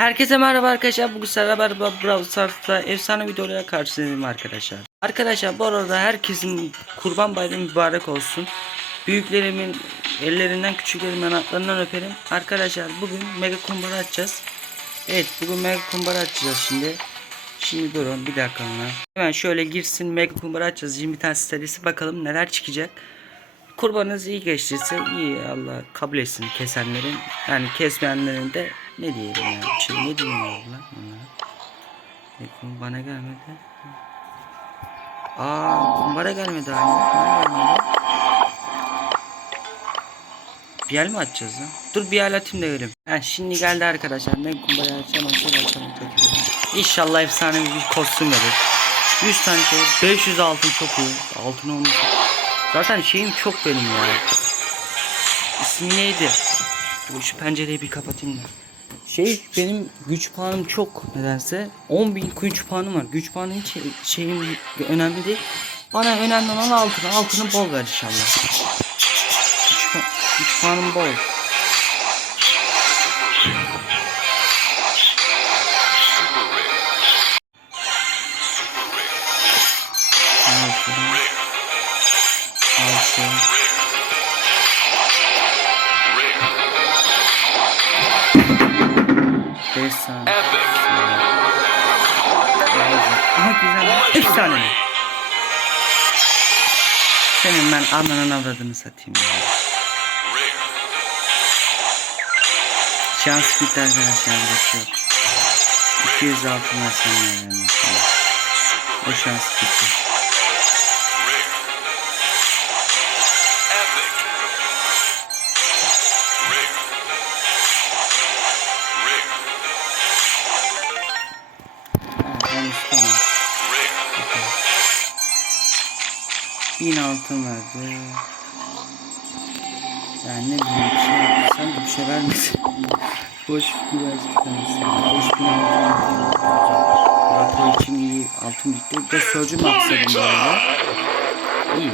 Herkese merhaba arkadaşlar. Bugün sizlerle beraber Brawl Stars'ta efsane videoya karşınızdayım arkadaşlar. Arkadaşlar bu arada herkesin kurban bayramı mübarek olsun. Büyüklerimin ellerinden küçüklerimin ayaklarından öperim. Arkadaşlar bugün mega kumbara açacağız. Evet bugün mega kumbara açacağız şimdi. Şimdi durun bir dakika. Hemen şöyle girsin mega kumbara açacağız. 20 tane serisi bakalım neler çıkacak. Kurbanınız iyi geçtiyse iyi Allah kabul etsin kesenlerin. Yani kesmeyenlerin de ne diyelim yani. Şimdi ne diyeyim lan onlara. E, kum bana gelmedi. Aa kumbara gelmedi gelmedi. Bir el mi açacağız lan? Dur bir el atayım da görelim. Ha şimdi geldi arkadaşlar. Ne kumbara açacağım açacağım açacağım. İnşallah efsane bir kostüm verir. 100 tane şey. 500 altın çok iyi. Altın olmuş. Zaten şeyim çok benim ya. İsmi neydi? Şu pencereyi bir kapatayım da. Şey benim güç puanım çok nedense. 10.000 güç puanım var. Güç puanı hiç şeyim önemli değil. Bana önemli olan altın. Altını bol ver inşallah. Güç, güç puanım bol. Altın. Altın. Beş saniye. Aha güzel. Efsane. Senin ben ananın avradını satayım ya. Şans bitti arkadaşlar yok. 200 altın ben mesela. O şans bitti. Bonus tamam. Bin altın verdi. Yani ne bileyim bir şey yapsam bir şey vermesin. Boş bir tanesi. Boş bin altın. Rapor için iyi altın bitti. Bir de sözcü maksadım bu. İyi.